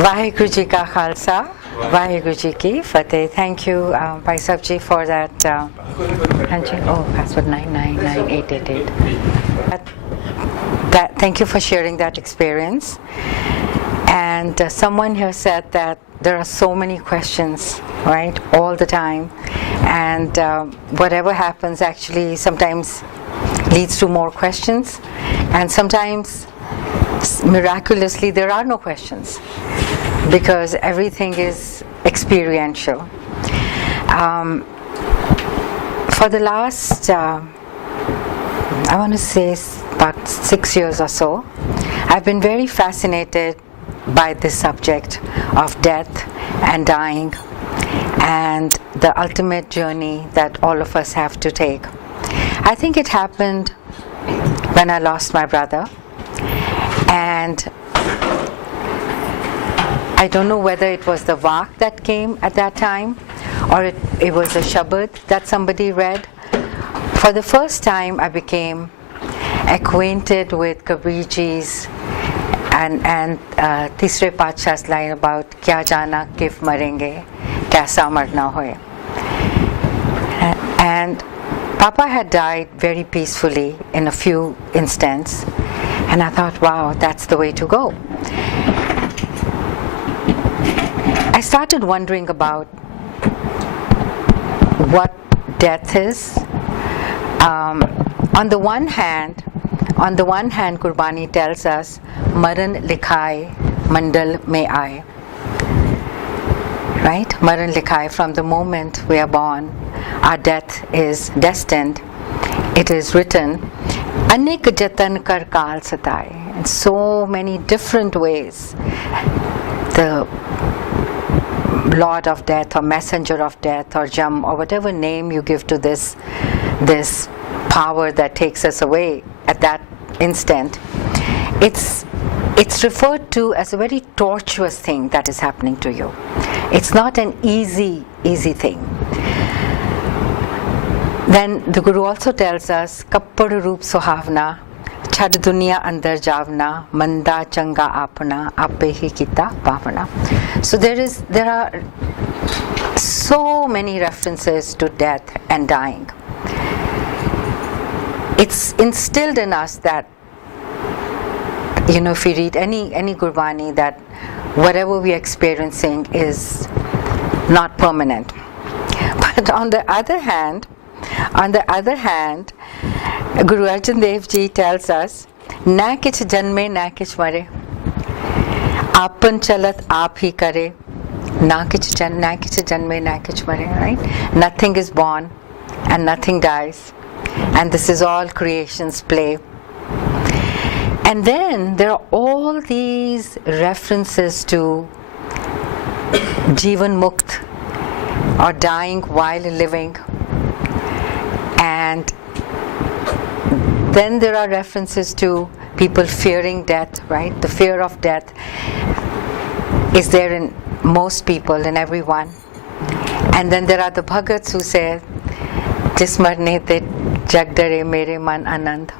Vaheguru Ji Ka Khalsa, Vaheguru Ji Ki Fateh. Thank you, Bhai Sahib Ji, for that. Password 999888. Thank you for sharing that experience. And someone here said that there are so many questions, right, all the time. And whatever happens actually sometimes leads to more questions. And sometimes, miraculously, there are no questions because everything is experiential. For the last, I want to say about 6 years or so, I've been very fascinated by this subject of death and dying and the ultimate journey that all of us have to take. I think it happened when I lost my brother, and I don't know whether it was the Vak that came at that time or it was a Shabad that somebody read. For the first time I became acquainted with Kabir Ji's and Tisre Padshah's line about Kya jana kif marenge, kaisa marna hoye. And Papa had died very peacefully in a few instants, and I thought, wow, that's the way to go. I started wondering about what death is. On the one hand, Gurbani tells us, Maran likhai, mandal mein aaye. Right? Maran likhai, from the moment we are born, our death is destined. It is written, Anek jatan kar kaal sataye. In so many different ways, the Lord of Death or Messenger of Death or Jam or whatever name you give to this power that takes us away at that instant, it's referred to as a very tortuous thing that is happening to you. It's not an easy thing. Then the Guru also tells us, Kappad roop sohavna, chad duniya andar javna, manda changa apna, ape hi kita pavana. So there are so many references to death and dying. It's instilled in us that, if we read any Gurbani, that whatever we are experiencing is not permanent. But on the other hand, Guru Arjan Dev Ji tells us, Na kich janme, na kich mare. Apan chalat aap hi kare. Na kich janme, na kich mare. Right? Nothing is born and nothing dies. And this is all creation's play. And then there are all these references to Jivan Mukt, or dying while living. And then there are references to people fearing death, right? The fear of death is there in most people, in everyone. And then there are the Bhagats who say, Jis marne te jag dare mere man anand.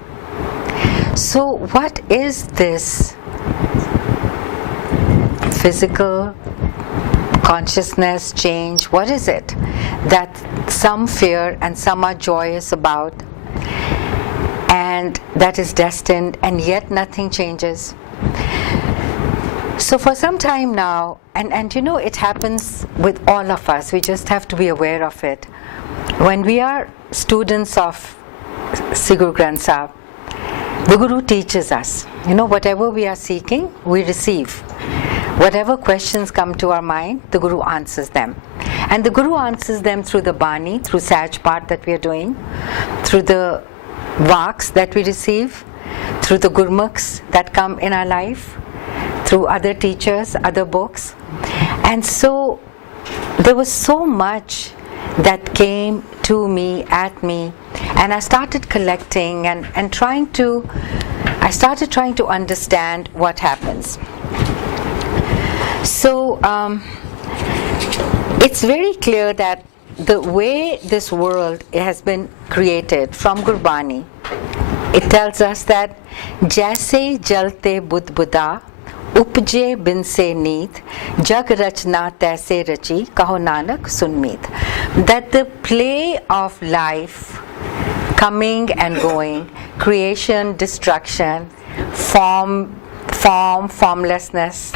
So what is this physical consciousness change? What is it that some fear and some are joyous about, and that is destined, and yet nothing changes? So for some time now, and it happens with all of us, we just have to be aware of it. When we are students of Sikh Guru Granth Sahib, the Guru teaches us, whatever we are seeking, we receive. Whatever questions come to our mind, the Guru answers them. And the Guru answers them through the Bani, through Saj Part that we are doing, through the Vaks that we receive, through the Gurmukhs that come in our life, through other teachers, other books. And so there was so much that came to me, at me, and I started collecting and I started trying to understand what happens. So it's very clear that the way this world has been created from Gurbani, it tells us that Jaise jalte budbuda उपजे बिन से नीत, जग रचना तैसे रची, कहो नानक सुन मीत. That the play of life, coming and going, creation, destruction, formlessness,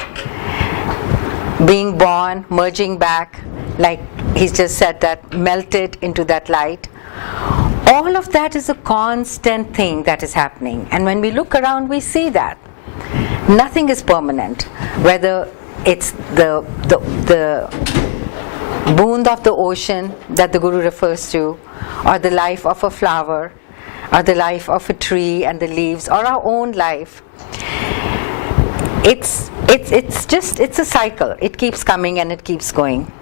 being born, merging back, like he's just said, that melted into that light. All of that is a constant thing that is happening. And when we look around, we see that. Nothing is permanent. Whether it's the boond of the ocean that the Guru refers to, or the life of a flower, or the life of a tree and the leaves, or our own life. It's a cycle. It keeps coming and it keeps going.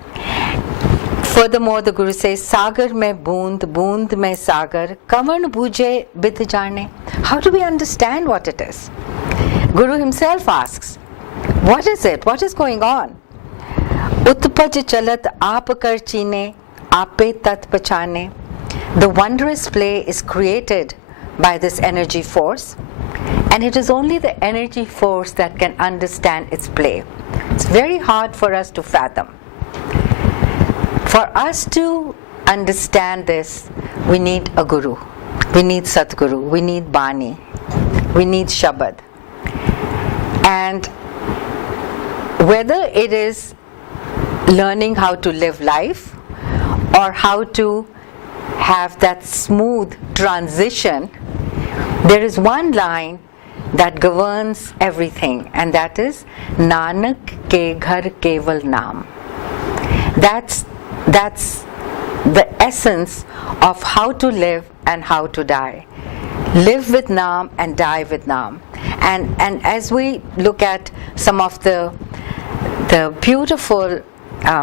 Furthermore, the Guru says, Sagar mein boond, boond mein sagar, kavan buje bid jaane. How do we understand what it is? Guru himself asks, what is it? What is going on? Utpaj chalat aap kar chine, aape tat pachane. The wondrous play is created by this energy force, and it is only the energy force that can understand its play. It's very hard for us to fathom. For us to understand this, we need a Guru, we need Satguru, we need Bani, we need Shabad. And whether it is learning how to live life or how to have that smooth transition, there is one line that governs everything, and that is Nanak ke ghar keval naam. That's the essence of how to live and how to die. Live with Naam and die with Naam. And as we look at some of the beautiful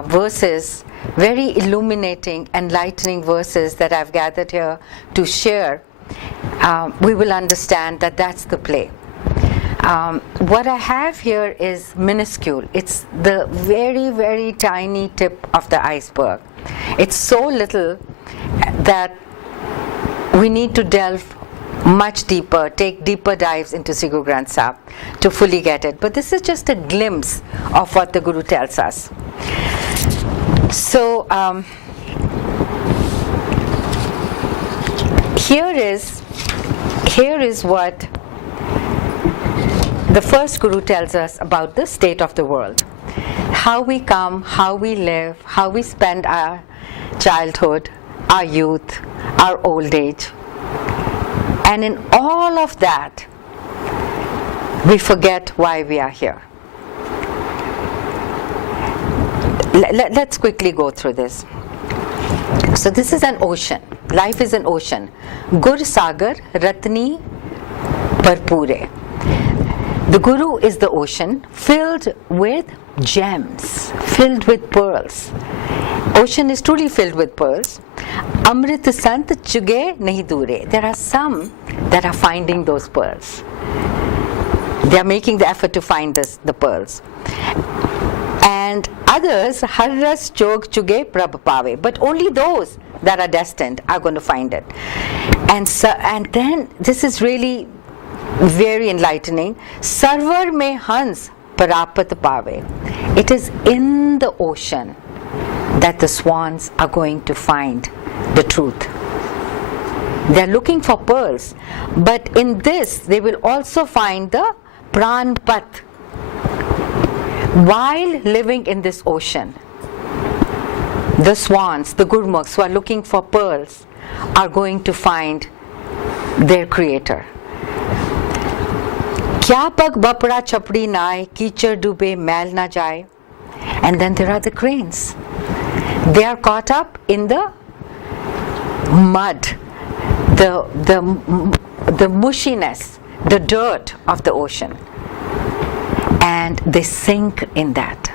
verses, very illuminating, enlightening verses that I've gathered here to share, we will understand that that's the play. What I have here is minuscule. It's the very, very tiny tip of the iceberg. It's so little that we need to delve much deeper, take deeper dives into Sri Guru Granth Sahib to fully get it. But this is just a glimpse of what the Guru tells us. So here is what the first Guru tells us about the state of the world. How we come, how we live, how we spend our childhood, our youth, our old age. And in all of that, we forget why we are here. Let's quickly go through this. So this is an ocean. Life is an ocean. Gur Sagar Ratni Bharpure. The Guru is the ocean filled with gems, filled with pearls. Ocean is truly filled with pearls. Amrit Sant Chuge Nahi Dure. There are some that are finding those pearls. They are making the effort to find the pearls. And others, Harras Chog Chuge Prabh Pave. But only those that are destined are going to find it. And then this is really very enlightening. Sarvar mein Hans Parapat Pave. It is in the ocean that the swans are going to find the truth. They are looking for pearls, but in this they will also find the Pranpat. While living in this ocean, the swans, the Gurmukhs who are looking for pearls, are going to find their creator. Kya pag bapra chapdi nae, kichar dube mail na jaye. And then there are the cranes. They are caught up in the mud, the mushiness, the dirt of the ocean, and they sink in that.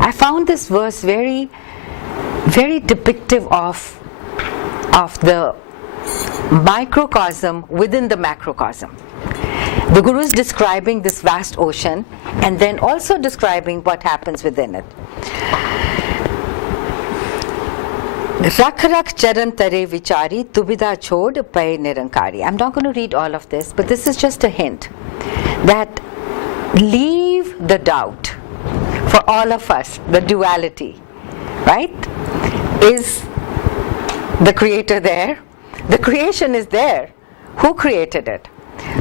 I found this verse very, very depictive of the microcosm within the macrocosm. The Guru is describing this vast ocean and then also describing what happens within it. Rakh rakh charan tare vichari tubida chod pay nirankari. I'm not going to read all of this, but this is just a hint that leave the doubt. For all of us, the duality, right? Is the creator there? The creation is there. Who created it?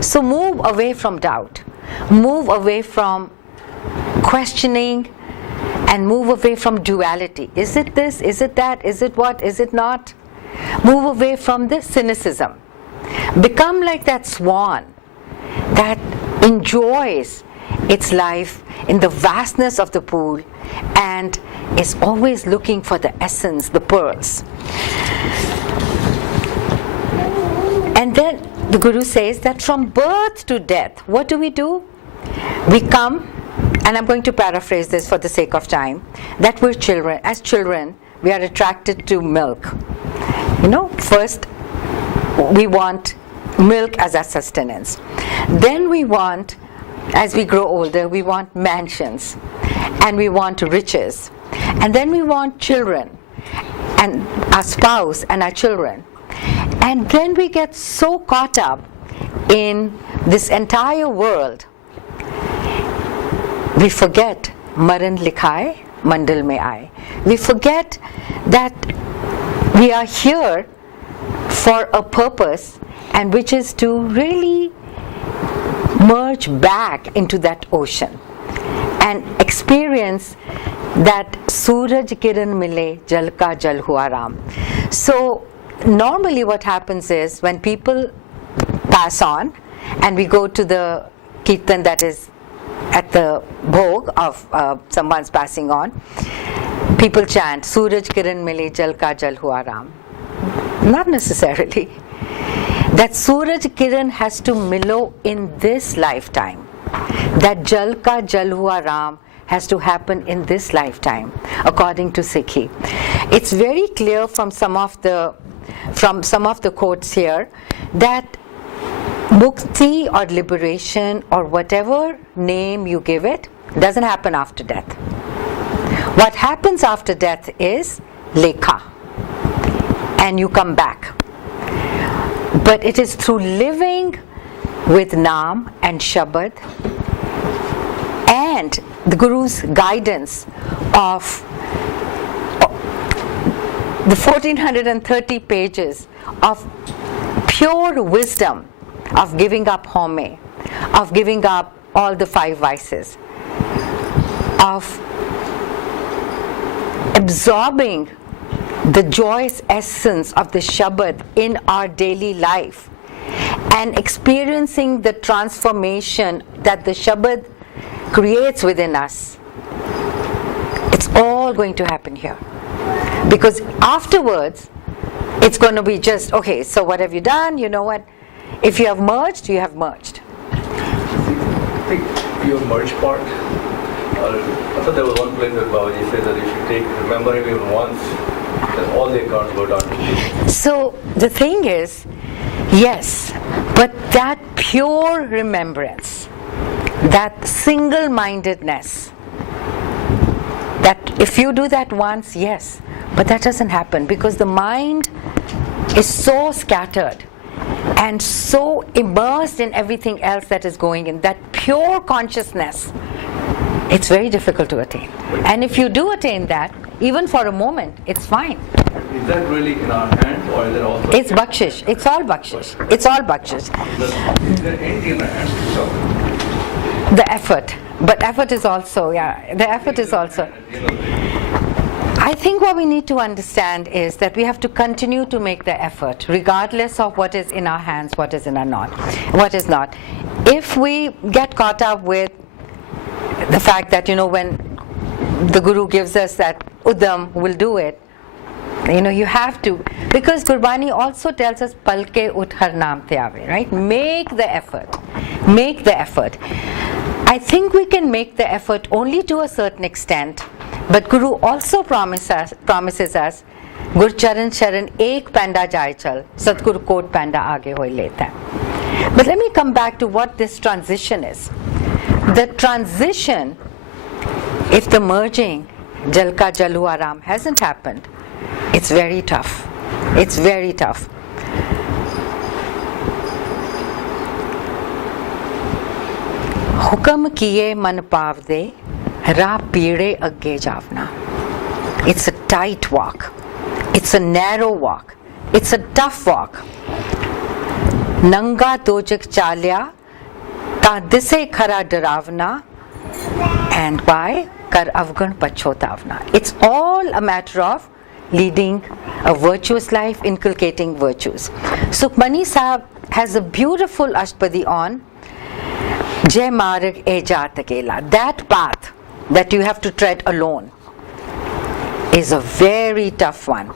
So move away from doubt. Move away from questioning and move away from duality. Is it this? Is it that? Is it what? Is it not? Move away from the cynicism. Become like that swan that enjoys its life in the vastness of the pool and is always looking for the essence, the pearls. And then the Guru says that from birth to death, what do? We come, and I'm going to paraphrase this for the sake of time, that we're children. As children, we are attracted to milk. First we want milk as our sustenance. Then we want, as we grow older, we want mansions and we want riches. And then we want children and our spouse and our children. And then we get so caught up in this entire world, we forget Maran likhaye, mandal mein aaye. We forget that we are here for a purpose, and which is to really merge back into that ocean and experience that Suraj kiran mile jal ka jal hua ram. So normally what happens is when people pass on and we go to the kirtan that is at the bhog of someone's passing on, people chant Suraj kiran mile jal ka jal hua ram. Not necessarily. That Suraj kiran has to millow in this lifetime. That jal ka jal hua ram has to happen in this lifetime, according to Sikhi. It's very clear from some of the quotes here that mukti or liberation or whatever name you give it doesn't happen after death. What happens after death is lekha, and you come back. But it is through living with Naam and Shabad and the Guru's guidance of the 1430 pages of pure wisdom, of giving up home, of giving up all the 5 vices, of absorbing the joyous essence of the Shabad in our daily life and experiencing the transformation that the Shabad creates within us. It's all going to happen here. Because afterwards, it's going to be just, okay, so what have you done? You know what? If you have merged, you have merged. I think your merge part, I thought there was one place where Babaji said that if you remember him even once, then all the accounts go down to 0. So the thing is, yes, but that pure remembrance, that single-mindedness, that if you do that once, yes, but that doesn't happen because the mind is so scattered and so immersed in everything else that is going in, that pure consciousness, it's very difficult to attain. And if you do attain that, even for a moment, it's fine. Is that really in our hands, or is it also? It's bakshish. It's all bakshish. It's all bakshish. Is there anything in our hands? So, The effort. But effort is also, the effort is also. I think what we need to understand is that we have to continue to make the effort, regardless of what is in our hands, what is not. If we get caught up with the fact that, when the Guru gives us that Uddam, will do it, you have to, because Gurbani also tells us palke uthar naam te aave, right? Make the effort. I think we can make the effort only to a certain extent, but Guru also promises us Gur charan charan ek panda jai chal, Satguru kot panda aage hoi leta. But let me come back to what this transition is. The transition, if the merging jal ka jal hua ram hasn't happened, it's very tough. It's very tough. Hukam kiye man pavde, ra pide agge javna. It's a tight walk. It's a narrow walk. It's a tough walk. Nanga dojak chalya, ta dise khara daravna, and why? Kar avgan pachotavna. It's all a matter of leading a virtuous life, inculcating virtues. Sukhmani Sahib has a beautiful Ashtapadi on Jai Marg E Jaat Akela. That path that you have to tread alone is a very tough one.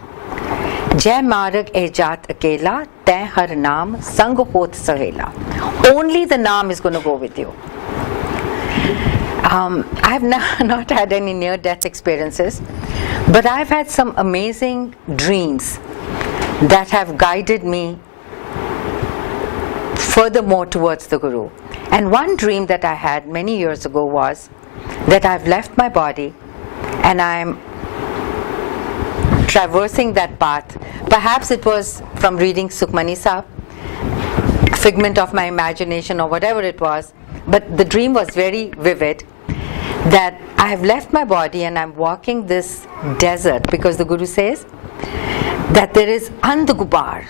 Jai Marg E Jaat Akela, Teh Har Naam Sang Hot Sahela. Only the Naam is going to go with you. I've not had any near-death experiences, but I've had some amazing dreams that have guided me furthermore towards the Guru. And one dream that I had many years ago was that I've left my body and I'm traversing that path. Perhaps it was from reading Sukhmani Sahib, figment of my imagination or whatever it was, but the dream was very vivid, that I have left my body and I'm walking this desert, because the Guru says that there is andgubar.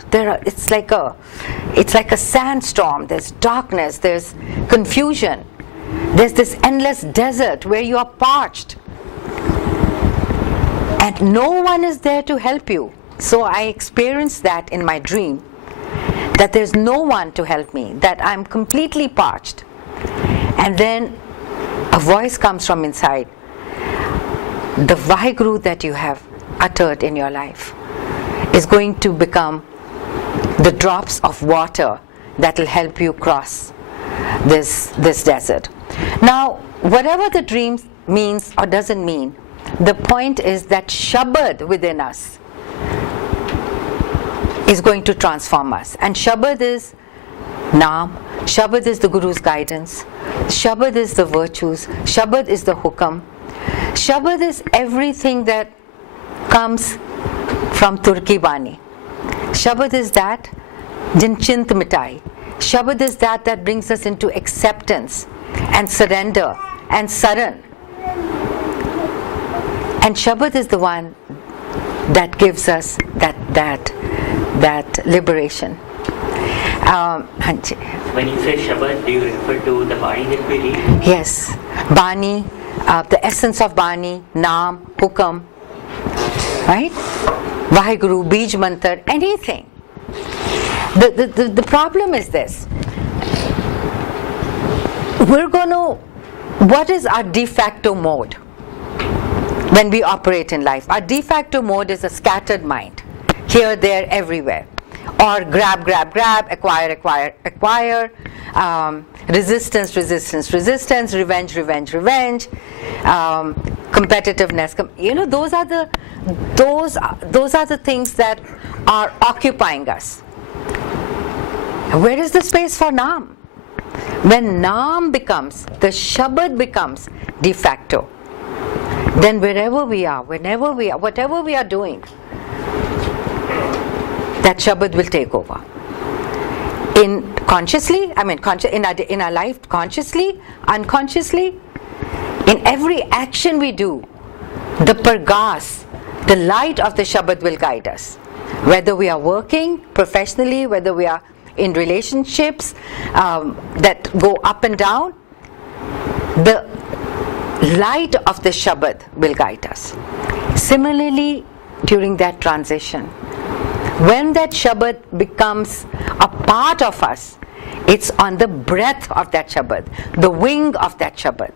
It's like a sandstorm. There's darkness. There's confusion. There's this endless desert where you are parched, and no one is there to help you. So I experienced that in my dream, that there's no one to help me, that I'm completely parched. And then a voice comes from inside. The Vaheguru that you have uttered in your life is going to become the drops of water that will help you cross this desert. Now, whatever the dream means or doesn't mean, the point is that Shabad within us is going to transform us. And Shabad is Naam, Shabad is the Guru's guidance, Shabad is the virtues, Shabad is the hukam, Shabad is everything that comes from Turki Bani. Shabad is that jinchint mitai. Shabad is that brings us into acceptance and surrender and saran. And Shabad is the one that gives us that liberation. When you say Shabad, do you refer to the Bani that we read? Yes, Bani, the essence of Bani, Naam, Hukam, right? Vaheguru, Bij Mantar, anything. The problem is this. What is our de facto mode when we operate in life? Our de facto mode is a scattered mind, here, there, everywhere. Or grab, acquire, resistance, revenge, competitiveness. Those are the things that are occupying us. Where is the space for Naam? When Naam becomes, the Shabad becomes de facto, then wherever we are, whenever we are, whatever we are doing, that Shabad will take over. In our life, consciously, unconsciously, in every action we do, the Pargas, the light of the Shabad will guide us. Whether we are working professionally, whether we are in relationships that go up and down, the light of the Shabad will guide us. Similarly, during that transition, when that Shabad becomes a part of us, it's on the breath of that Shabad, the wing of that Shabad,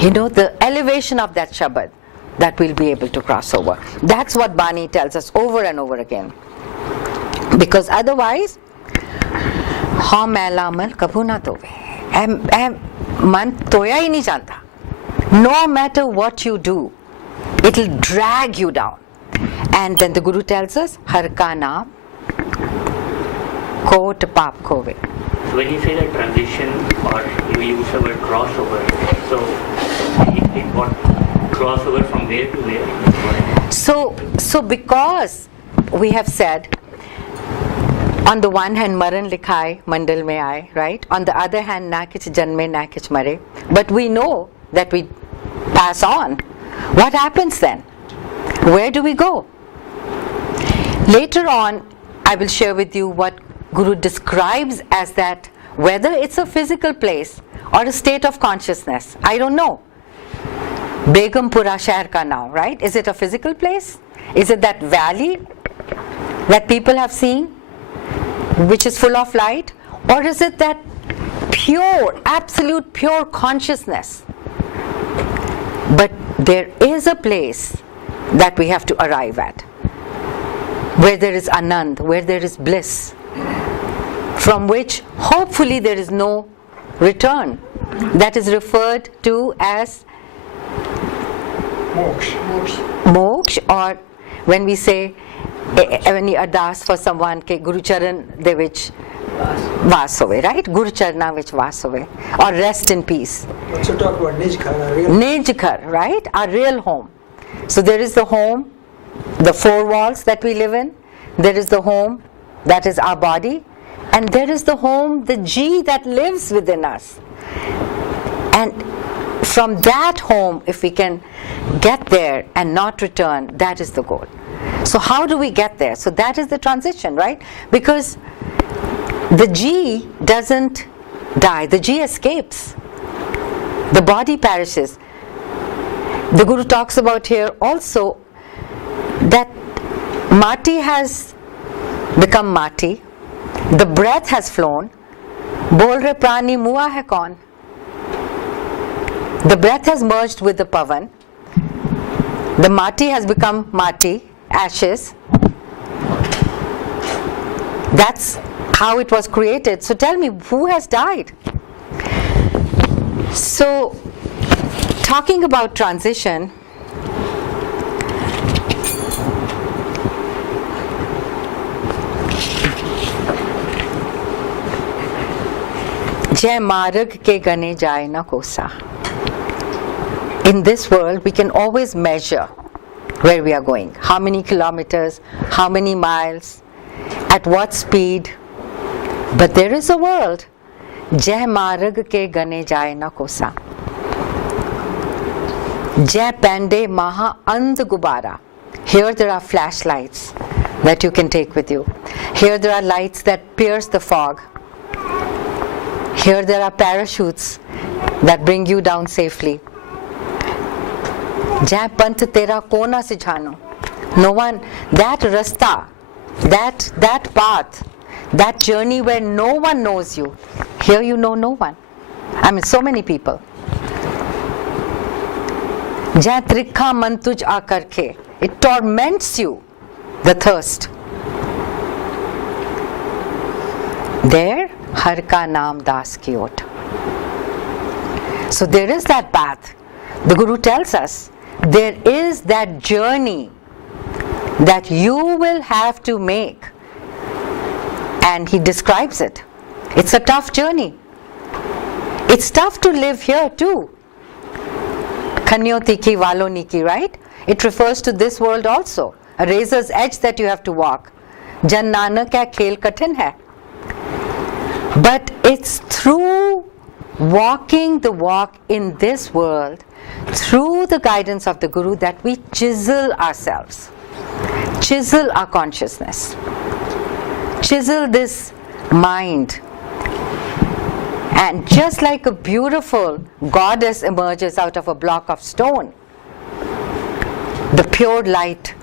the elevation of that Shabad, that we'll be able to cross over. That's what Bani tells us over and over again. Because otherwise, ha maila amal kabhu na tove. Man toya hi nahi janta. No matter what you do, it'll drag you down. And then the Guru tells us, Har ka naam kot paap khove. So when you say that transition, or you use the word crossover, so what crossover from where to where? So because we have said On the one hand, maran likhai, mandal mein aaye, right? On the other hand, na kich janme, na kich mare. But we know that we pass on. What happens then? Where do we go? Later on, I will share with you what Guru describes as that, whether it's a physical place or a state of consciousness. I don't know. Begumpura Shahr ka now, right? Is it a physical place? Is it that valley that people have seen, which is full of light? Or is it that pure, absolute pure consciousness? But there is a place that we have to arrive at, where there is Anand, where there is bliss, from which hopefully there is no return. That is referred to as moksha, or when we say, when you ardas for someone ke Guru Charan de vich vas hove, right? Guru Charna vich vas hove, or rest in peace. Also talk about Nij Ghar, right? Our real home. So there is the home, the four walls that we live in. There is the home, that is our body. And there is the home, the Ji that lives within us. And from that home, if we can get there and not return, that is the goal. So how do we get there? So that is the transition, right? Because the Ji doesn't die, the Ji escapes. The body perishes. The Guru talks about here also that Mati has become Mati, the breath has flown, bol re prani mua hai kaun. The breath has merged with the pavan, the Mati has become Mati, ashes. That's how it was created. So tell me, who has died? So, talking about transition, Jai marg ke gane jaye na kosa. In this world, we can always measure where we are going. How many kilometers, how many miles, at what speed. But there is a world. Jai marg ke gane jaye na kosa. Jai pande maha and gubara. Here there are flashlights that you can take with you. Here there are lights that pierce the fog. Here there are parachutes that bring you down safely. Jai pant tera kona se jano. No one, that rasta, that path, that journey where no one knows you. Here you know no one. I mean, so many people. Jai trikha man tuj aakar ke. It torments you, the thirst. There, har ka naam das ki ot. So there is that path. The Guru tells us, there is that journey that you will have to make. And he describes it. It's a tough journey. It's tough to live here too. Khanyo tikhi walo niki, right? It refers to this world also. A razor's edge that you have to walk. Jan Nanak ka khel kathin hai. But it's through walking the walk in this world, through the guidance of the Guru, that we chisel ourselves, chisel our consciousness, chisel this mind. And just like a beautiful goddess emerges out of a block of stone, the pure light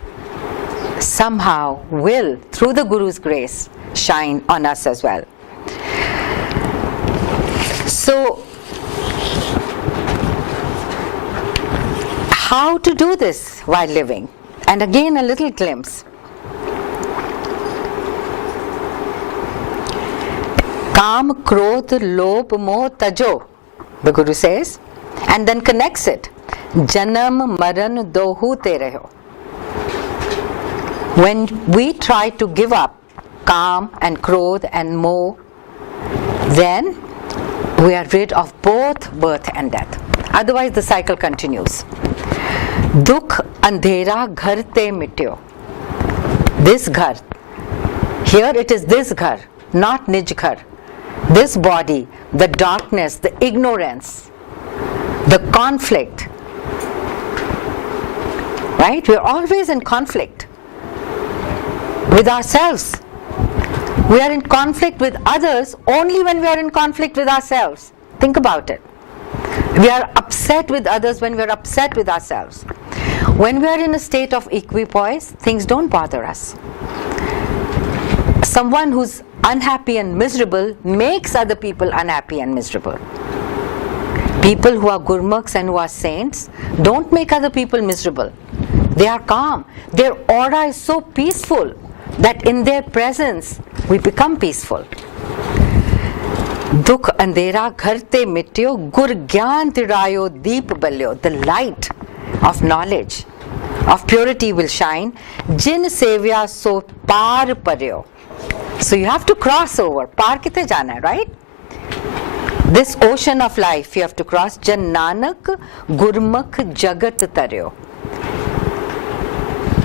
somehow will, through the Guru's grace, shine on us as well. So, how to do this while living? And again, a little glimpse. Kam, krodh, lobh, moh, tajo, the Guru says, and then connects it. Janam, maran, dohu te raho. When we try to give up kam and krodh and moh, then we are rid of both birth and death. Otherwise the cycle continues. Dukh andhera ghar te mityo. This ghar, Here it is this ghar, not nij ghar. This body, the darkness, the ignorance, the conflict. Right? We are always in conflict with ourselves. We are in conflict with others only when we are in conflict with ourselves. Think about it. We are upset with others when we are upset with ourselves. When we are in a state of equipoise, things don't bother us. Someone who's unhappy and miserable makes other people unhappy and miserable. People who are gurmukhs and who are saints don't make other people miserable. They are calm. Their aura is so peaceful that in their presence we become peaceful. Dukh andhera ghar te mityo, gur gyan tirayo deep balyo. The light of knowledge, of purity will shine. Jin sevya so par paryo. So you have to cross over. Par kite jana hai, right? This ocean of life you have to cross. Jan Nanak Gurmukh Jagat Taryo.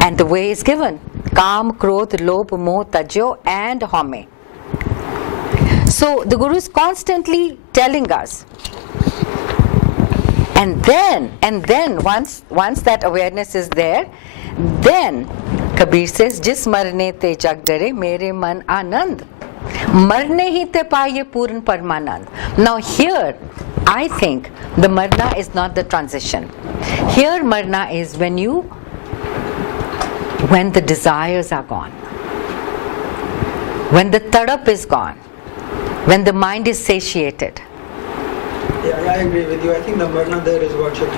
And the way is given. Kam, Krodh, Lobh, Moh, Tajyo and Home. So the Guru is constantly telling us. And then once that awareness is there, then Kabir says, Jis marne te jag dare, mere man anand. Marne hi te paaye puran parmanand. Now here, I think the marna is not the transition. Here marna is when the desires are gone. When the tadap is gone. When the mind is satiated. Yeah, I agree with you. I think the marna there is what you're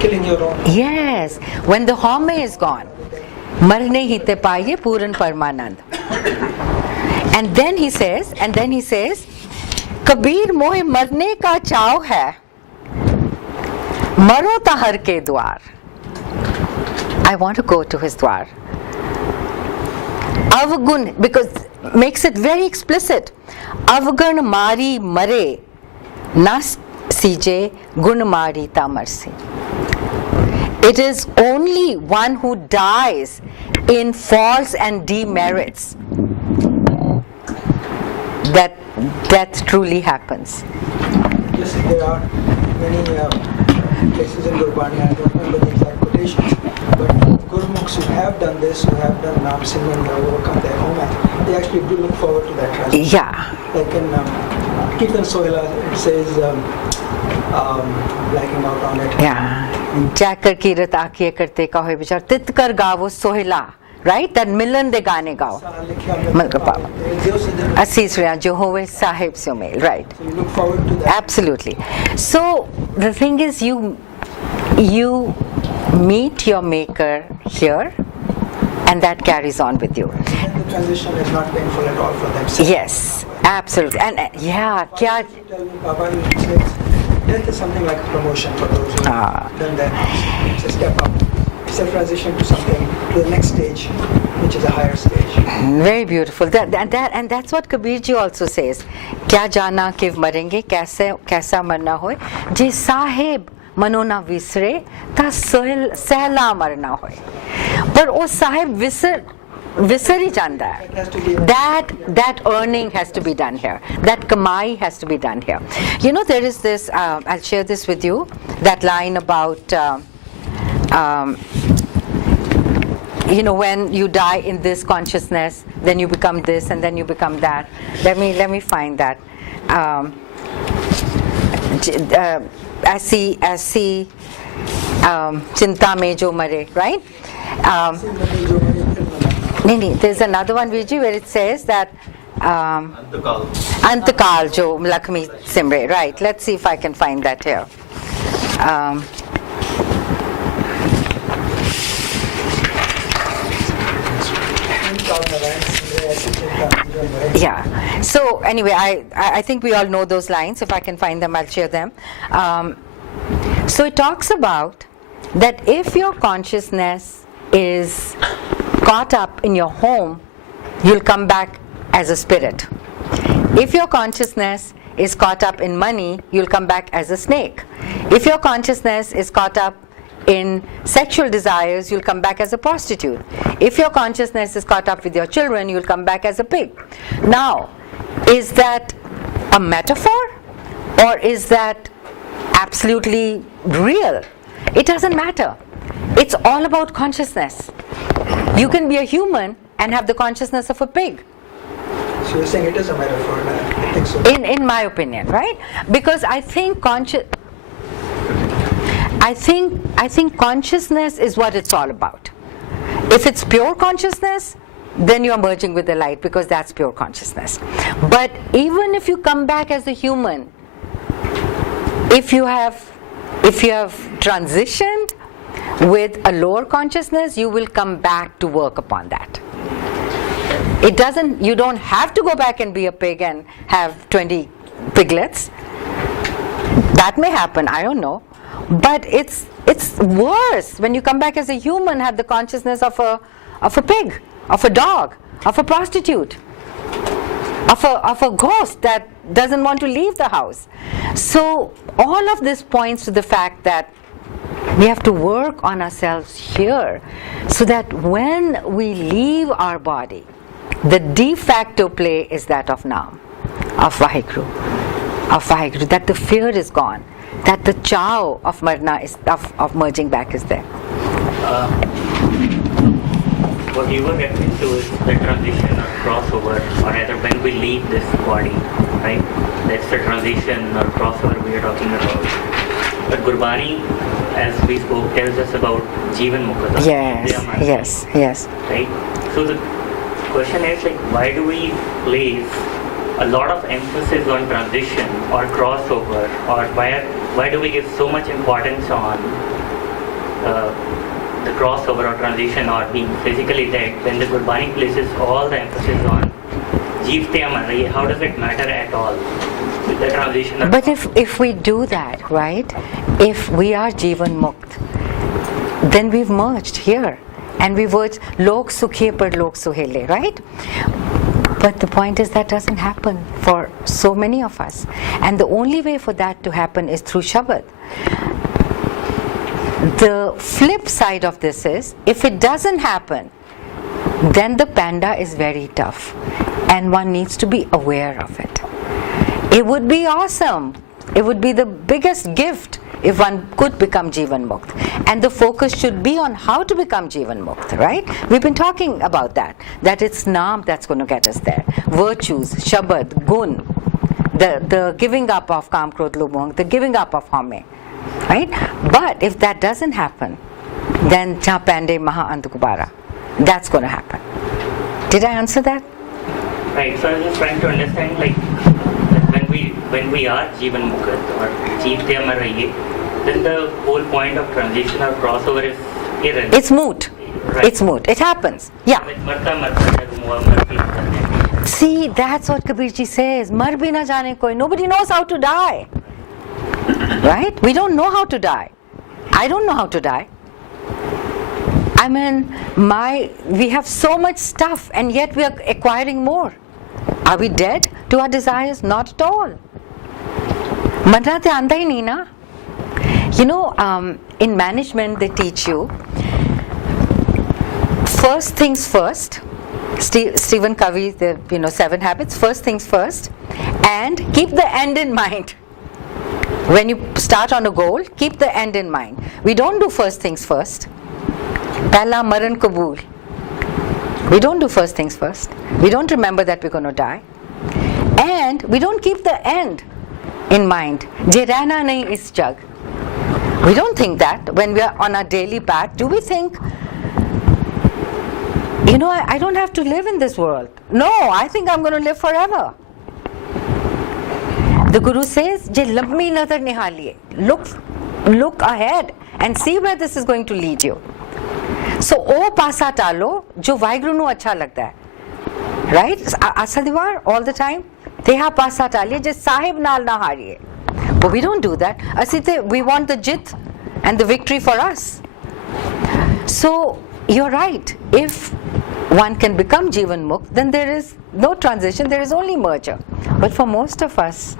killing your own. Yes, when the home is gone. Marne hi te paaye puran parmanand. And then he says, Kabir mohe marne ka chav hai, maro ta har ke dwar. I want to go to his dwar. Avgun, because makes it very explicit. Avgan mari mare, nas sije gun mari ta marsi. It is only one who dies in faults and demerits that death truly happens. Yes, there are many places in Gurdwara, I don't remember the exact quotations, but Gurmukhs who have done this, who have done Naam Simran, who have overcome their home, they actually do look forward to that transition. Yeah. Like in Kirtan Sohila, it says, blacking out on it. Yeah. जाकर कीरत आकिए करते का होए विचार तित कर गावो सोहिला, right? That मिलन दे गाने गाओ. Assis rea jo howe Sahib se mail, right? So you look forward to that. Absolutely. So the thing is, you meet your maker here, and that carries on with you. And the transition is not painful at all for them. Yes, absolutely. And yeah, kya. Tell me, Baba, you say death is something like a promotion for those who have done that. It's a step up. It's a transition to something, to the next stage, which is a higher stage. Very beautiful. And that's what Kabir ji also says. Kya jana kiv marenge, kaisa marna hoy. Je Sahib mano na visre, ta sehla marna hoy. But oh Sahib visar ही जानता है. That earning has to be done here. That kamai has to be done here. You know, there is this, I'll share this with you, that line about, you know, when you die in this consciousness, then you become this and then you become that. Let me find that. ऐसी चिंता में जो मरे, right? No, there's another one, Viji, where it says that Antakal jo Lakshmi Simre, right? Let's see if I can find that here. Yeah. So anyway, I think we all know those lines. If I can find them, I'll share them. So it talks about that if your consciousness is caught up in your home, you'll come back as a spirit. If your consciousness is caught up in money, you'll come back as a snake. If your consciousness is caught up in sexual desires, you'll come back as a prostitute. If your consciousness is caught up with your children, you'll come back as a pig. Now, is that a metaphor or is that absolutely real? It doesn't matter. It's all about consciousness. You can be a human and have the consciousness of a pig. So you're saying it is a metaphor? I think so. In my opinion, right? Because I think consciousness is what it's all about. If it's pure consciousness, then you're merging with the light, because that's pure consciousness. But even if you come back as a human, if you have transitioned with a lower consciousness, you will come back to work upon that. You don't have to go back and be a pig and have 20 piglets. That may happen, I don't know. But it's worse when you come back as a human, have the consciousness of a pig, of a dog, of a prostitute, of a ghost that doesn't want to leave the house. So all of this points to the fact that we have to work on ourselves here, so that when we leave our body, the de facto play is that of Naam, of Vaheguru, that the fear is gone, that the chow of marna is of merging back is there. What you were referring to is the transition or crossover, or rather when we leave this body, right? That's the transition or crossover we are talking about. But Gurbani, as we spoke, tells us about Jivan Mukta. Yes. Right? So the question is, like, why do we place a lot of emphasis on transition or crossover, or why do we give so much importance on the crossover or transition or being physically dead, when the Gurbani places all the emphasis on Jeevte Amar Rahiye? How does it matter at all with the transition? But if we do that, right, if we are Jivan Mukt, then we've merged here, and we've merged Lok Sukhe par Lok Suhele, right? But the point is that doesn't happen for so many of us, and the only way for that to happen is through Shabad. The flip side of this is, if it doesn't happen, then the panda is very tough, and one needs to be aware of it. It would be awesome. It would be the biggest gift if one could become Jivan Mukt. And the focus should be on how to become Jivan Mukt, right? We've been talking about that it's Naam that's going to get us there. Virtues, Shabad, Gun, the giving up of Kam, Krodh, Lobh, Moh, the giving up of Hame, right? But if that doesn't happen, then Cha Pande Maha Antukubara, that's going to happen. Did I answer that? Right, so I was just trying to understand, like, when we are Jivan Mukt or Jeevte Amar Rahiye, then the whole point of transition or crossover is irrelevant. It's moot. Right. It's moot. It happens. Yeah. See, that's what Kabirji says. Mar bhi na jane koi. Nobody knows how to die. Right? We don't know how to die. I don't know how to die. I mean, we have so much stuff, and yet we are acquiring more. Are we dead to our desires? Not at all. Marna te aanda hi nahi na. You know, in management they teach you first things first. Stephen Covey, the 7 habits. First things first, and keep the end in mind. When you start on a goal, keep the end in mind. We don't do first things first. Pehla maran kabul. We don't do first things first. We don't remember that we're going to die, and we don't keep the end in mind. Je rehna nahi is jug. We don't think that when we are on our daily path. Do we think, I don't have to live in this world? No, I think I'm going to live forever. The Guru says, Je lambi nazar nihaliye. Look ahead and see where this is going to lead you. So, o pasa talo, jo Vaheguru nu acha lagta hai. Right? Asadivar all the time. Teha pasa taliye, je Sahib naal na hariye. But we don't do that. We want the jit and the victory for us. So, you're right. If one can become Jivan Mukt, then there is no transition, there is only merger. But for most of us,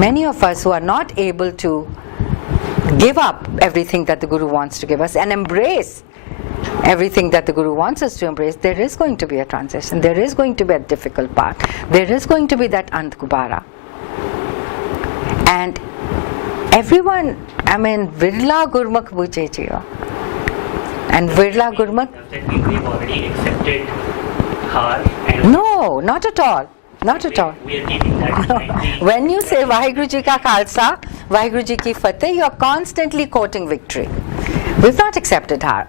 many of us who are not able to give up everything that the Guru wants to give us and embrace everything that the Guru wants us to embrace, there is going to be a transition. There is going to be a difficult part. There is going to be that ant gubara. And everyone, Virla Gurmukh Buchechiyo. And Virla Gurmukh. Does that mean we've already accepted her? And No, not at all. Not at all. we are keeping that slightly. When you say Vaheguru Ji Ka Khalsa, Vaheguru Ji Ki Fateh, you are constantly quoting victory. We've not accepted her.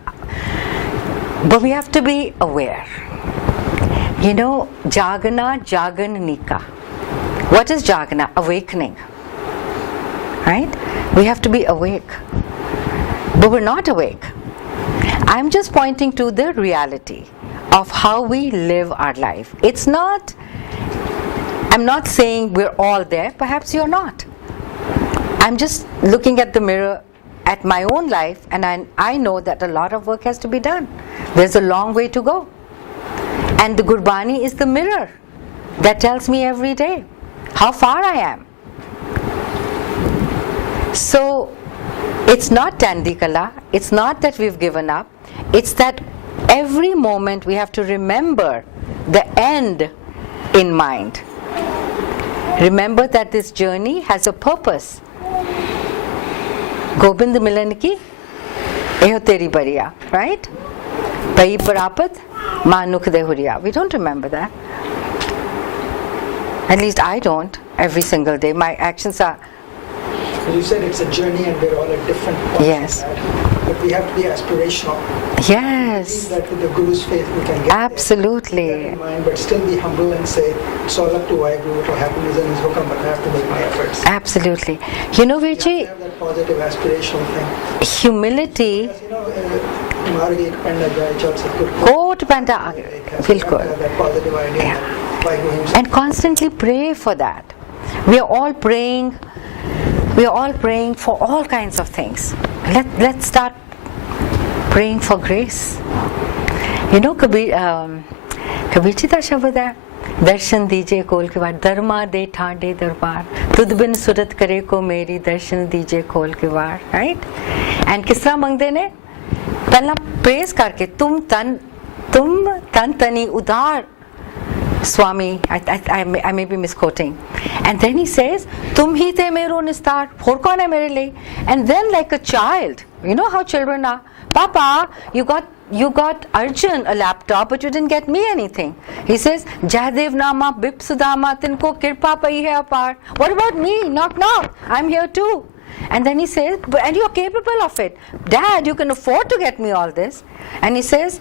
But we have to be aware. Jagana, Jagan Nika. What is Jagana? Awakening. Right? We have to be awake. But we're not awake. I'm just pointing to the reality of how we live our life. I'm not saying we're all there. Perhaps you're not. I'm just looking at the mirror at my own life, and I know that a lot of work has to be done. There's a long way to go. And the Gurbani is the mirror that tells me every day how far I am. So it's not Tandi Kala, it's not that we've given up, it's that every moment we have to remember the end in mind. Remember that this journey has a purpose. Gobind Milan ki eho teri bariya, right? Pai parapat manukh de huriya. We don't remember that. At least I don't every single day. My actions are. You said it's a journey and we're all at different points. Yes. In that. But we have to be aspirational. Yes. Believe that with the Guru's faith we can get Absolutely. there. Keep that in mind, but still be humble and say, it's all up to Vaheguru, what will happen is in his hukam, but I have to make my efforts. Absolutely. We have to Virji, have that positive aspirational thing. humility. Because, मार्ग एक पढ़ना जाए चल सतगुर coat पहनता आगे, बिल्कुल. that positive idea Yeah. that Vaheguru himself. And constantly pray for that. We are all praying for all kinds of things. Let's start praying for grace. Kabir ji da shabad hai, darshan dijiye kol ke baar, dharma de thande darbar, tud bin surat kare ko meri, darshan dijiye kol ke baar, right? And kis tarah mangde ne? Pehla praise karke, tum tan tani udar, Swami, I may be misquoting. And then he says, Tum hi the mero nistar, aur kaun hai mere liye? And then like a child, you know how children are, Papa, you got Arjun a laptop, but you didn't get me anything. He says, Jahadev Nama, Bip Sudama, Tinko Kirpa Pai hai apar. What about me? Knock knock. I'm here too. And then he says, and you're capable of it. Dad, you can afford to get me all this. And he says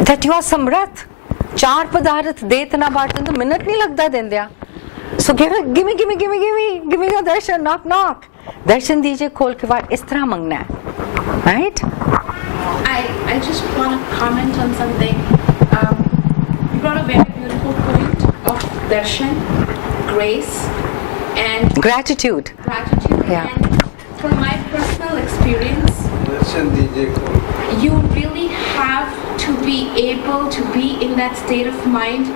that you are samrat. चार पदार्थ दे इतना बांटने तो minute नहीं लगता दें दिया. So give me your darshan, knock knock. Darshan दीजिए खोल के बाद इस तरह मांगना है, right? I just want to comment on something. You brought a very beautiful point of darshan, grace, and Gratitude. Yeah. And from my personal experience, you really have to be able to be in that state of mind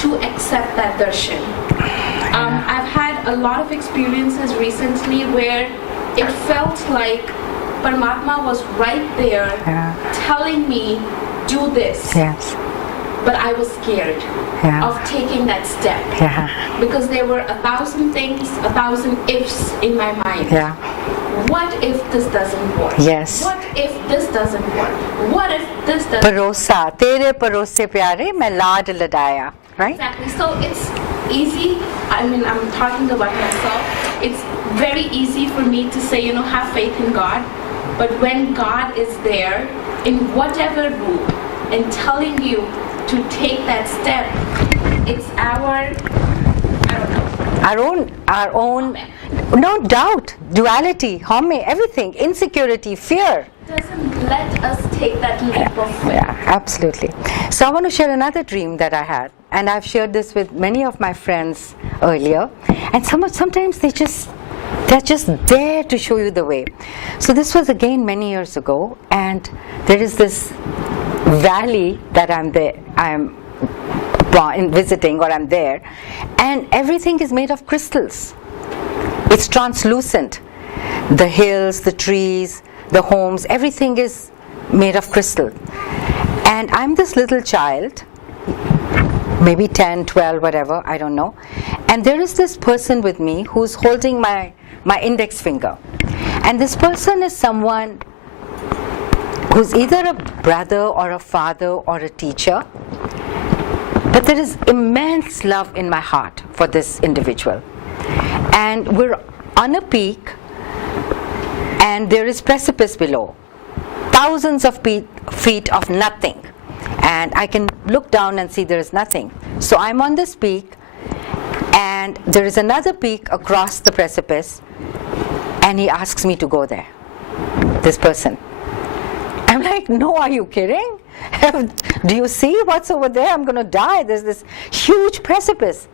to accept that darshan. I've had a lot of experiences recently where it felt like Paramatma was right there telling me, do this. Yes. But I was scared of taking that step because there were 1,000 things, 1,000 ifs in my mind. Yeah. What if this doesn't work? Yes. What if this doesn't work? What if this doesn't परोसा, तेरे परोसे प्यारे मैं लाड लडाया, right? Exactly. So it's easy. I mean, I'm talking about myself. It's very easy for me to say, have faith in God. But when God is there in whatever route and telling you to take that step, it's our own, no doubt, duality, home, everything, insecurity, fear. Doesn't let us take that leap of faith. Yeah, absolutely. So I want to share another dream that I had, and I've shared this with many of my friends earlier. And sometimes they're just there to show you the way. So this was again many years ago, and there is this valley that I'm visiting, or I'm there, and everything is made of crystals. It's translucent. The hills, the trees, the homes, everything is made of crystal. And I'm this little child, maybe 10, 12, whatever, I don't know. And there is this person with me who's holding my index finger. And this person is someone who's either a brother or a father or a teacher. But there is immense love in my heart for this individual. And we're on a peak, and there is precipice below. Thousands of feet of nothing. And I can look down and see there is nothing. So I'm on this peak, and there is another peak across the precipice, and he asks me to go there, this person. I'm like, no, are you kidding? Do you see what's over there? I'm going to die. There's this huge precipice.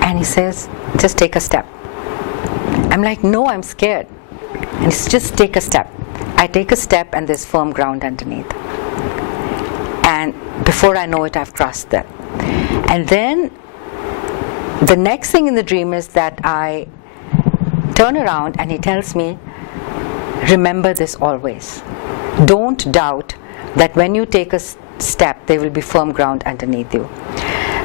And he says, just take a step. I'm like, no, I'm scared. And he says, just take a step. I take a step, and there's firm ground underneath. And before I know it, I've crossed that. And then the next thing in the dream is that I turn around and he tells me, remember this always. Don't doubt that when you take a step, there will be firm ground underneath you.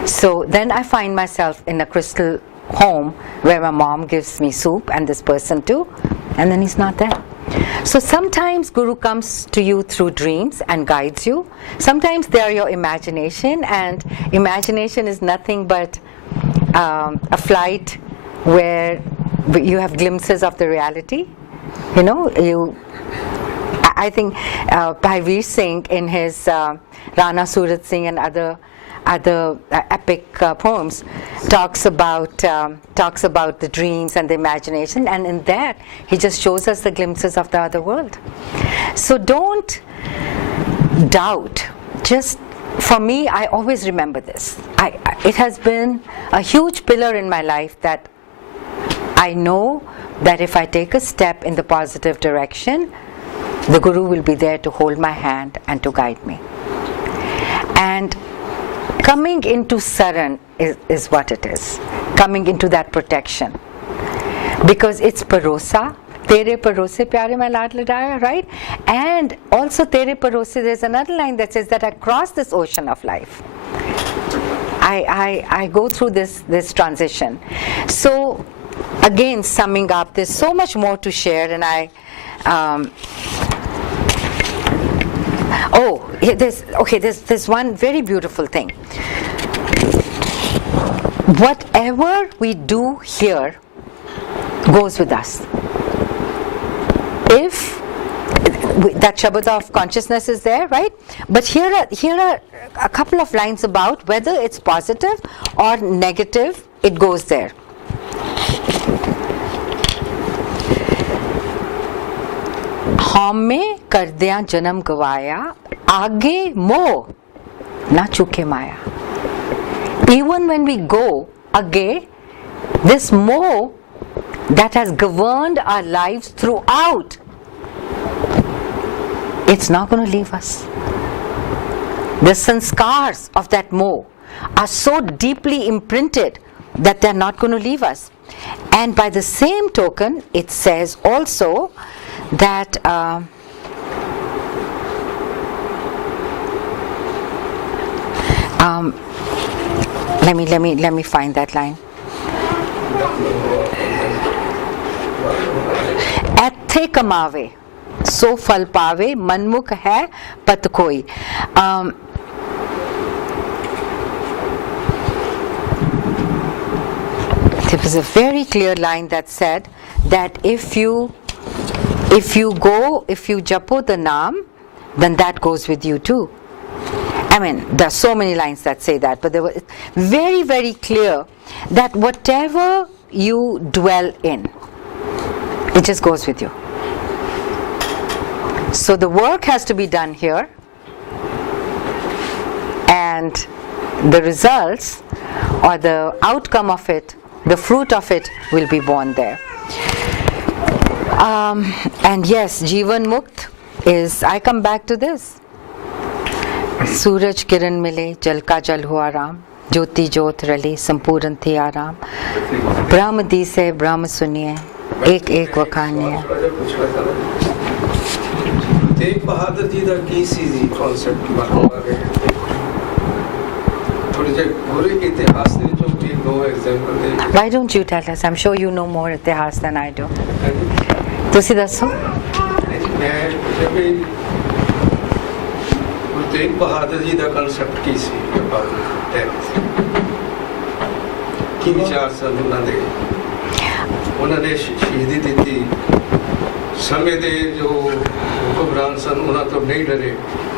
So then I find myself in a crystal home where my mom gives me soup and this person too, and then he's not there. So sometimes Guru comes to you through dreams and guides you. Sometimes they are your imagination, and imagination is nothing but a flight where you have glimpses of the reality. You know, I think Bhai Veer Singh in his Rana Surat Singh and other epic poems talks about the dreams and the imagination, and in that he just shows us the glimpses of the other world. So don't doubt. Just for me, I always remember this. It has been a huge pillar in my life that I know that if I take a step in the positive direction, the Guru will be there to hold my hand and to guide me. And coming into Saran is what it is. Coming into that protection. Because it's Parosa. Tere parose pyare mein laad ladaya, right? And also Tere parose, there's another line that says that I cross this ocean of life. I go through this transition. So again, summing up, there's so much more to share, and there's one very beautiful thing. Whatever we do here goes with us. If that Shabad of consciousness is there, right? But here are a couple of lines about whether it's positive or negative, it goes there. हमें कर दिया जन्म गवाया आगे मोह ना चुके माया. Even when we go again, this moh that has governed our lives throughout, it's not going to leave us. The sanskars of that moh are so deeply imprinted that they're not going to leave us. And by the same token, it says also that let me find that line. Ethe kamave so fal pave manmukh hai pat koi. There was a very clear line that said that if you japo the naam, then that goes with you too. I mean, there are so many lines that say that, but they were very, very clear that whatever you dwell in, it just goes with you. So the work has to be done here, and the results or the outcome of it, the fruit of it, will be born there. And yes, Jivan Mukt is, I come back to this. सूरज किरण मिले जल का जल हुआ राम ज्योति ज्योत रली संपूर्ण थी आराम ब्रह्म दी से ब्रह्म सुनिए एक वखानी है। तेग बहादुर जी ਦਾ ਕੀ ਸੀ ਜੀ ਕਨਸੈਪਟ ਬਾਰੇ ਥੋੜੇ ਜਿਹਾ ਗੁਰੂ ਇਤਿਹਾਸ ਦੇ ਵਿੱਚੋਂ ਕੋਈ ਦੋ ਐਗਜ਼ਾਮਪਲ ਦੇ Why don't you tell us? I'm sure you know more ਇਤਿਹਾਸ than I do. ਤੁਸੀਂ ਦੱਸੋ। ਮੈਂ ਪੁੱਛਿਆ ਵੀ ਗੁਰੂ ਤੇਗ ਬਹਾਦਰ ਜੀ ਦਾ ਕਨਸੈਪਟ ਕੀ ਸੀ ਕੀ ਵਿਚਾਰ ਸਨ ਉਹਨਾਂ ਨੇ ਸ਼ਹੀਦੀ ਦਿੱਤੀ ਸਮੇਂ ਦੇ ਜੋ ਹੁਕਮਰਾਨ ਸਨ ਉਹਨਾਂ ਤੋਂ ਨਹੀਂ ਡਰੇ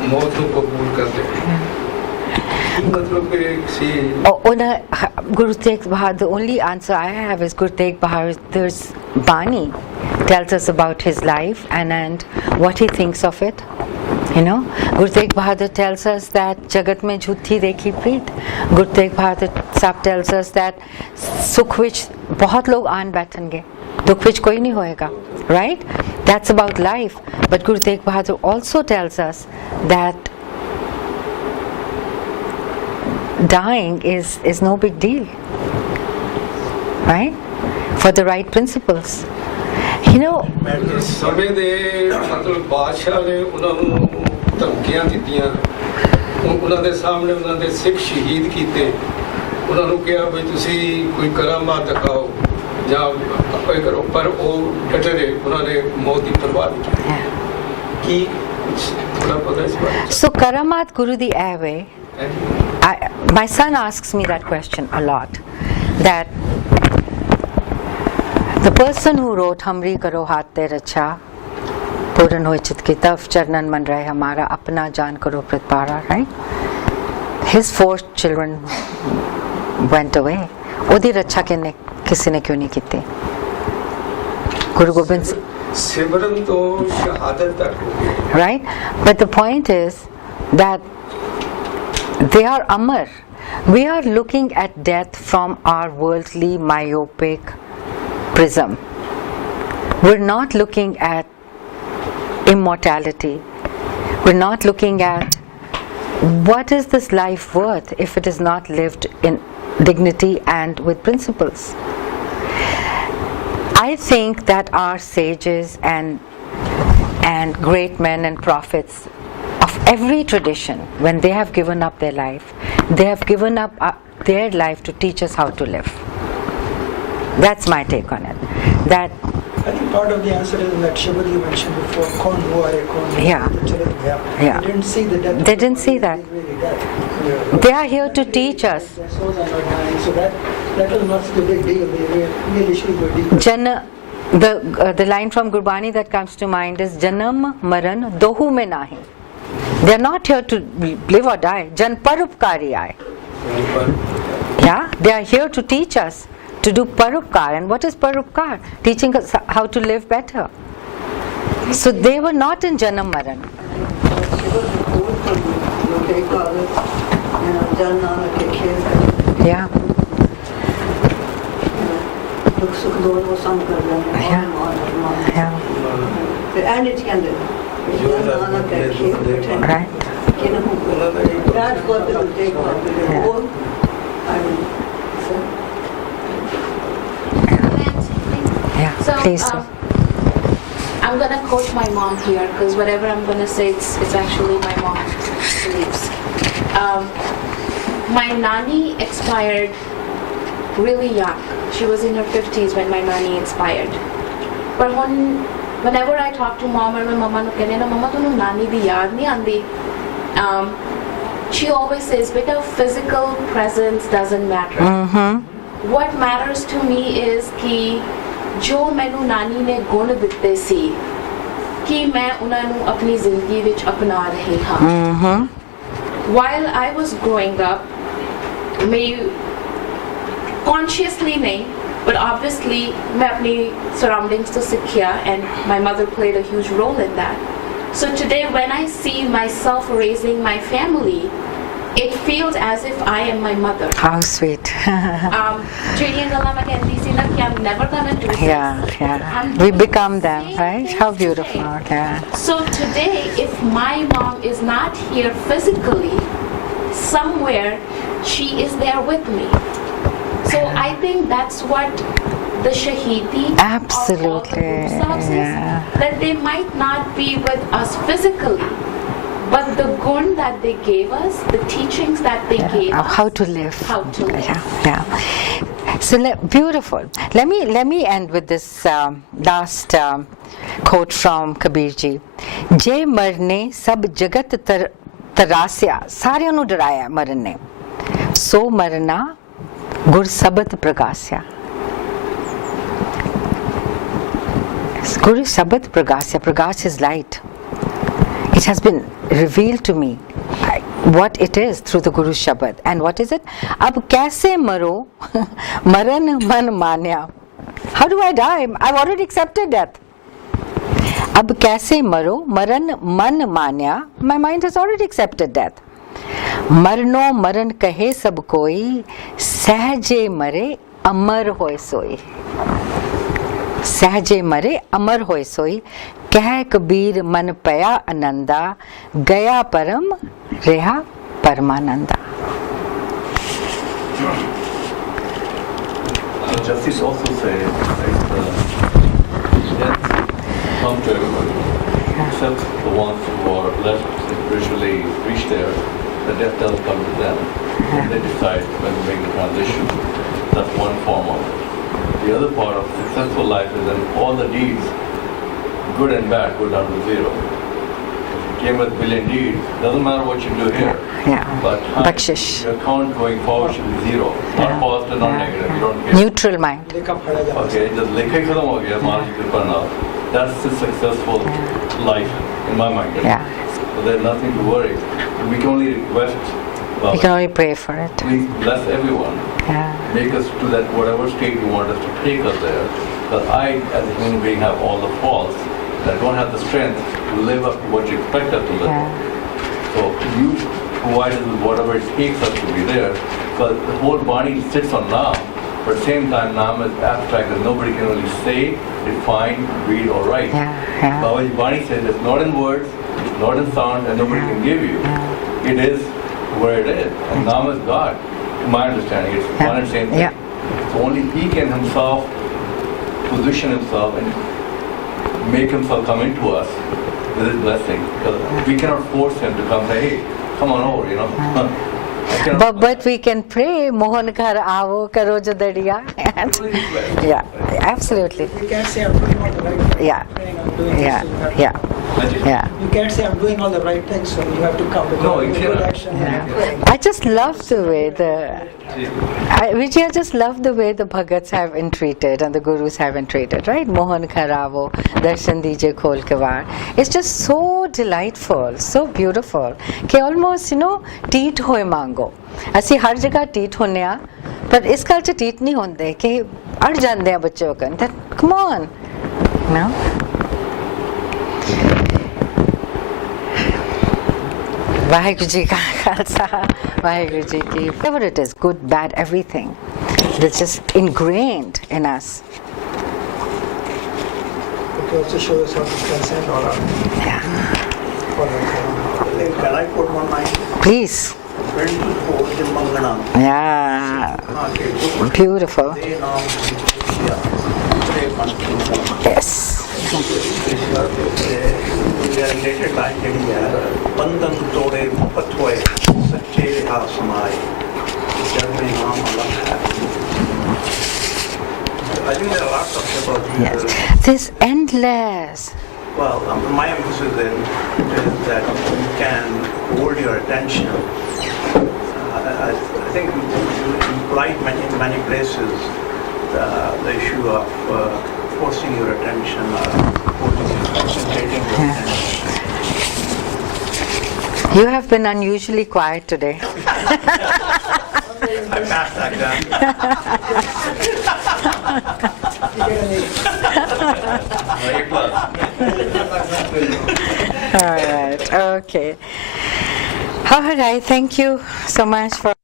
ਮੌਤ ਨੂੰ ਕਬੂਲ ਕਰਦੇ मतलब Guru Tegh Bahadur, the only answer I have is Guru Tegh Bahadur's Bani tells us about his life and what he thinks of it. You know, Guru Tegh Bahadur tells us that Jagat mein jhuthi dekhi preet. Guru Tegh Bahadur Sahib tells us that sukh vich bahut log aan baithenge, dukh vich koi nahi hoega, right? That's about life. But Guru Tegh Bahadur also tells us that dying is no big deal, right? For the right principles. You know, ਸਮੇਂ ਦੇ ਮਤਲਬ ਬਾਦਸ਼ਾਹ ਨੇ ਉਹਨਾਂ ਨੂੰ ਧਮਕੀਆਂ ਦਿੱਤੀਆਂ, ਉਹਨਾਂ ਦੇ ਸਾਹਮਣੇ ਉਹਨਾਂ ਦੇ ਸਿੱਖ ਸ਼ਹੀਦ ਕੀਤੇ, ਉਹਨਾਂ ਨੂੰ ਕਿਹਾ ਵੀ ਤੁਸੀਂ ਕੋਈ ਕਰਾਮਾਤ ਦਿਖਾਓ ਜਾਂ ਕੋਈ ਕਰੋ, ਪਰ ਉਹ ਡਟੇ ਰਹੇ, ਉਹਨਾਂ ਨੇ ਮੌਤ ਦੀ ਪਰਵਾਹ ਨਹੀਂ ਕੀਤੀ। ਕੀ ਥੋੜਾ ਪਤਾ ਇਸ ਬਾਰੇ? So Karamat Guru the Airway, my son asks me that question a lot, that the person who wrote Hamri Karo Haat Te Racha, Puran Hoy Chit Ki Taf, Charnan Man Rahe Hamara, Apna Jaan Karo Pratpara, right? His 4 children went away. Odi Racha kisi ne kyun nahi kiti? Guru Gobind Singh. ਸਿਮਰਨ ਤੋਂ ਸ਼ਹਾਦਤ ਤੱਕ ਹੋ ਗਈ। Right? But the point is that they are amar. We are looking at death from our worldly myopic prism. We're not looking at immortality. We're not looking at what is this life worth if it is not lived in dignity and with principles. I think that our sages and great men and prophets of every tradition, when they have given up their life, they have given up their life to teach us how to live. That's my take on it. That I think part of the answer is in that Shabad you mentioned before, Kaun hua hai, kaun nahi. Yeah. They didn't see the death. They didn't see that. They are here to teach us. Their souls are not dying, so that was not such a big deal. They really should go deeper. The line from Gurbani that comes to mind is Janam Maran Dohu mein nahi. They are not here to live or die. Jan parupkari aaye. Yeah, they are here to teach us to do parupkar. And what is parupkar? Teaching us how to live better. So they were not in Janam Maran. Yeah. Yeah. And it's kind of Right. That's what they will take on. Yeah, So, please do. I'm gonna quote my mom here because whatever I'm gonna say, it's actually my mom's beliefs. My nani expired really young. She was in her 50s when my nani expired. But whenever I talk to mom or my mama nu kehne na mama tunu nani di yaad nahi aandi, she always says beta physical presence doesn't matter. What matters to me is ki jo mainu nani ne gun ditte si ki main unna nu apni zindagi vich apna rahi ha. While I was growing up, consciously nahi, but obviously मैं अपनी surroundings to सीखा and my mother played a huge role in that. So today when I see myself raising my family, it feels as if I am my mother. How sweet. ਜਿਹੜੀਆਂ ਗੱਲਾਂ ਮੈਂ ਕਹਿੰਦੀ ਸੀ ਨਾ ਕਿ I'm never gonna do this. Yeah. We become them, right? How beautiful. Yeah. So today, if my mom is not here physically, somewhere she is there with me. So I think that's what the shahidi Absolutely, of all the Guru Sahibs yeah. is that they might not be with us physically, but the gun that they gave us, the teachings that they gave Of us, how to live. how to live. Yeah. So beautiful. Let me end with this last quote from Kabir ji. Je marne sab jagat tarasya, ਸਾਰਿਆਂ ਨੂੰ ਡਰਾਇਆ ਮਰਨ ਨੇ, ਸੋ ਮਰਨਾ ਗੁਰ ਸਬਦ ਪ੍ਰਗਾਸਿਆ. Guru Sabad Pragasya, Pragash is light. It has been revealed to me what it is through the Guru Shabad. And what is it? Ab kaise maro, maran man manya. How do I die? I've already accepted death. Ab kaise maro, maran man manya. My mind has already accepted death. Marno maran kahe sab koi, sahje mare, amar hoy soi. सहजे मरे अमर होय सोई, कह कबीर मन पया आनंदा, गया परम रेहा Paramananda. Justice also says death comes to everybody, except the ones who are less spiritually reached there. The death doesn't come to them, and they decide when to make the transition. That's one form of it. The other part of successful life is that all the deeds, good and bad, go down to zero. If you came with a billion deeds, doesn't matter what you do here. But Bakshish. your account going forward should be zero. Not positive, not negative. You don't get Neutral mind. Okay, just likhe khatam ho gaya, Maharaj ki kripa now. That's the successful life in my mind. Yeah. So there's nothing to worry. We can only request, We can only pray for it. please bless everyone. Yeah. Make us to that whatever state you want us to take us there. Because I, as a human being, have all the faults. I don't have the strength to live up to what you expect us to live. Yeah. So you provide us with whatever it takes us to be there. Because the whole body sits on Naam, but at the same time Naam is abstract that nobody can really say, define, read or write. Yeah. Babaji Bani says it's not in words, it's not in sound, and nobody can give you. It is where it is. And Naam is God. To my understanding, it's one and same thing. Yeah. So only He can Himself position Himself and make Himself come into us with His blessing. Because we cannot force Him to come say, hey, come on over, you know. I cannot- But we can pray, Mohan Ghar aavo, karo jo dadiya. Yeah, absolutely. You can't say I'm doing all the right things. Yeah. Praying, I'm doing Yeah, this, you have to- yeah, yeah. You can't say I'm doing all the right things, so you have to come with No, you good cannot. action. and praying. I just love the way Vichaar, just love the way the Bhagats have entreated and the Gurus have entreated, right? Mohan Kharavo, Darshan Dije Khol ke Vaar. It's just so delightful, so beautiful. Ke almost, teet hoye mango. Asi har jagah teet honne a, but is culture teet nahi honde ke ad jande a bachcho kan. That come on, no? Vaheguru Ji ka Khalsa, Vaheguru Ji ki. Whatever it is, good, bad, everything. It's just ingrained in us. It also shows how to transcend all our Yeah. Can I put one line? Please. When you hold the Mangana, Yeah. Beautiful. they now Yes. related line ਜਿਹੜੀ ਹੈ ਬੰਧਨ ਤੋੜੇ ਮੁਹੱਬਤ ਹੋਏ ਸੱਚੇ ਰਿਹਾ ਸਮਾਏ ਜਦ ਮੈਂ ਨਾਮ ਅਲੱਗ ਹੈ I think there are lots of about Yes. This endless. Well, my emphasis then is that you can hold your attention. I think you implied in many places the issue of forcing your attention, concentrating your attention. You have been unusually quiet today. I passed that down. All right. Okay. All right. Thank you so much for.